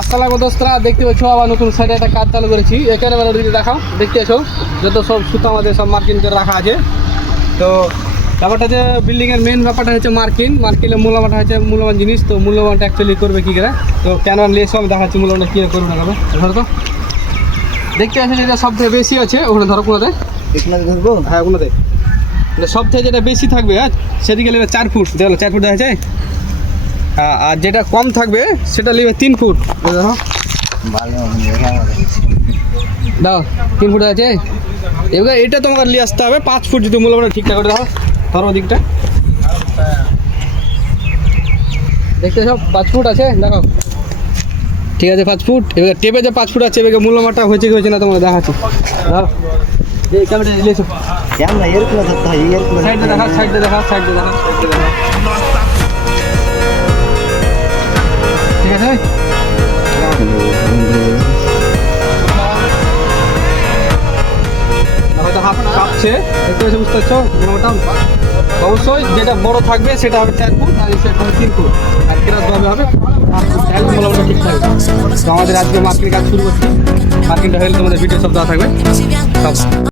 আসসালামু দোস্তরা, দেখতে পাচ্ছ আবার নতুন সাইডে একটা কাজ চালু করেছি। এখানে মানে দিদি দেখাও, দেখতে আছো যত সব সুতো আমাদের সব মার্কিন করে রাখা আছে। তো ব্যাপারটা যে বিল্ডিংয়ের মেন ব্যাপারটা হচ্ছে মার্কিনের মূল্যবানটা হচ্ছে মূল্যবান জিনিস। তো মূল্যবানটা অ্যাকচুয়ালি করবে কী করে, তো কেন নিয়ে সব দেখাচ্ছি মূল্যবানটা কী করবে না করবে। ধরো তো দেখতে আছে যেটা সব থেকে বেশি আছে ওখানে ধরো কোনোতে, ধরবো। হ্যাঁ ওগুলোতে সব থেকে যেটা বেশি থাকবে, হ্যাঁ সেদিকে নেবে 4 ফুট, দেখো 4 ফুট দেখা যায়। আর যেটা কম থাকবে সেটা নেবে 3 ফুট। দেখো দাও 3 ফুট আছে। এবার এটা তোমাকে নিয়ে আসতে হবে 5 ফুট, যদি মূল্যবানটা ঠিকঠাক করে দাও। ধরো দিকটা দেখতে সব 5 ফুট আছে, দেখো ঠিক আছে 5 ফুট। এবার টেপে যে 5 ফুট আছে, এবার মূল্যমানটা হয়েছে কি হয়েছে না তোমাকে দেখাচ্ছি। দাও এই ক্যামেরা নিয়েছো ক্যামেরা এরকম ধরতে হয়, এরকম সাইডে দেখা, সাইডে দেখা, সাইডে দেখা, সাইডে দেখা, ঠিক আছে। হয়তো হাত কাঁপছে, দেখতে পাচ্ছি, বুঝতে পারছো। অবশ্যই যেটা বড় থাকবে সেটা হবে 4 ফুট, আর সেটা হবে 3 ফুট, আর কেরাস ভাবে হবে 5 ফুট। তাহলে মোটামুটি ঠিক থাকবে। তো আমাদের আজকে মার্কেটের কাজ শুরু করছি। মার্কেটটা হলে তোমাদের ভিডিও সব দেওয়া থাকবে সব।